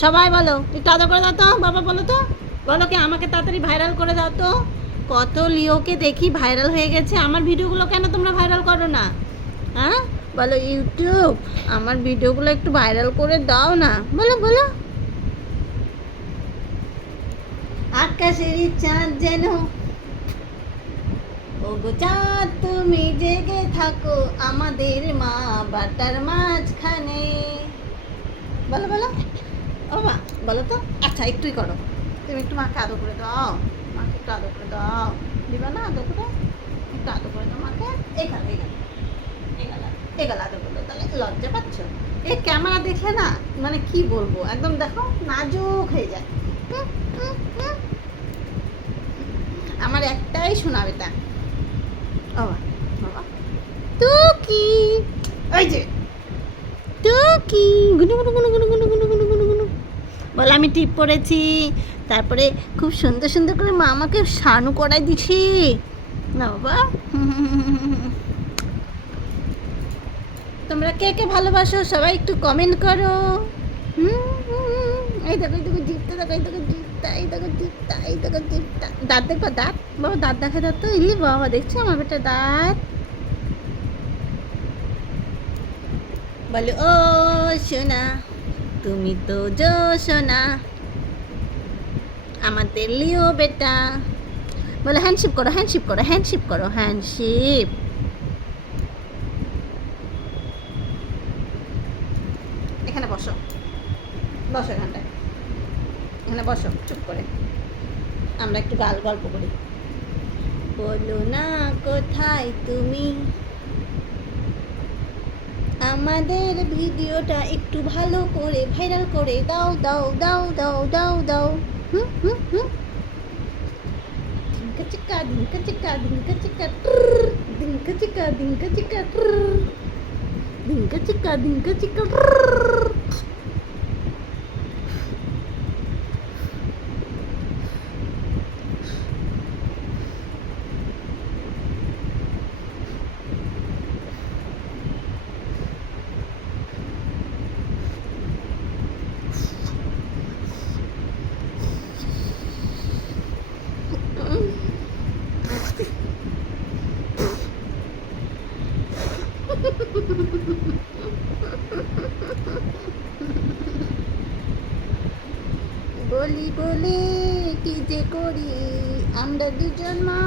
সবাই বলো, একটু আদর করে দাও তো। বাবা বলো তো, বলো কি আমাকে তাড়াতাড়ি ভাইরাল করে দাও তো। কত লিওকে দেখি ভাইরাল হয়ে গেছে, আমার ভিডিওগুলো কেন তোমরা ভাইরাল করো না? হ্যাঁ বলো ইউটিউব, আমার ভিডিওগুলো একটু ভাইরাল করে দাও না, বলো বলো। আকাশের চাঁদ যেন, ওগো চাঁদ তুমি জেগে থাকো আমাদের মা বাটার মাঝখানে। বলো বলো, ও মা বলো তো। আচ্ছা একটুই করো, তুমি একটু মাকে আদর করে দাও, মাকে একটু আদর করে দাও। দিবা না আদর করে? একটু আদর করে দাও মাকে। এখানে এখানে এগালা এগালা আদর করে দাও, তাহলে লজ্জা পাচ্ছ? এই ক্যামেরা দেখলে না মানে কি বলবো, একদম দেখো নাজুক হয়ে যায়। আমার একটাই শোনা বেটা। ও বাবা টুকি, ওই যে টুকি গুনু গুনু গুনু গুনু গুনু গুনু গুনু গুনু গুনু বলে আমি টিপ পড়েছি, তারপরে খুব সুন্দর সুন্দর করে মা আমাকে স্নানও করাই দিছি না বাবা। তোমরা কে কে ভালোবাসো সবাই একটু কমেন্ট করো। এই দেখো এই দেখো জিপটা দেখো, এই দেখো জিপটা, এই দেখো জিপটা, এই দেখো জিপটা। দাঁত দেখো দাঁত, বাবা দাঁত দেখা দাঁত তো, ইলি বাবা দেখছো আমার বেটা দাঁত। বলো ও সোনা, তুমি তো জো সোনা আমাদের লিও বেটা। বলো হ্যান্ডশিপ করো, হ্যান্ডশিপ করো, হ্যান্ডশিপ করো, হ্যান্ডশিপ। এখানে বসো, বসো এখানটায়, এখানে বসো চুপ করে, আমরা একটু গল্প করি। বলো না কোথায় তুমি, আমাদের ভিডিওটা একটু ভালো করে ভাইরাল করে দাও দাও দাও দাও দাও দাও। হুম হুম হুম। ধিনকা চিকা ধিনকা চিকা ধিনকা চিকা ধিনকা চিকা ধিনকা চিকা ধিনকা চিকা ধিনকা চিকা। বলি বলে কি যে করি আমরা দুজন মা।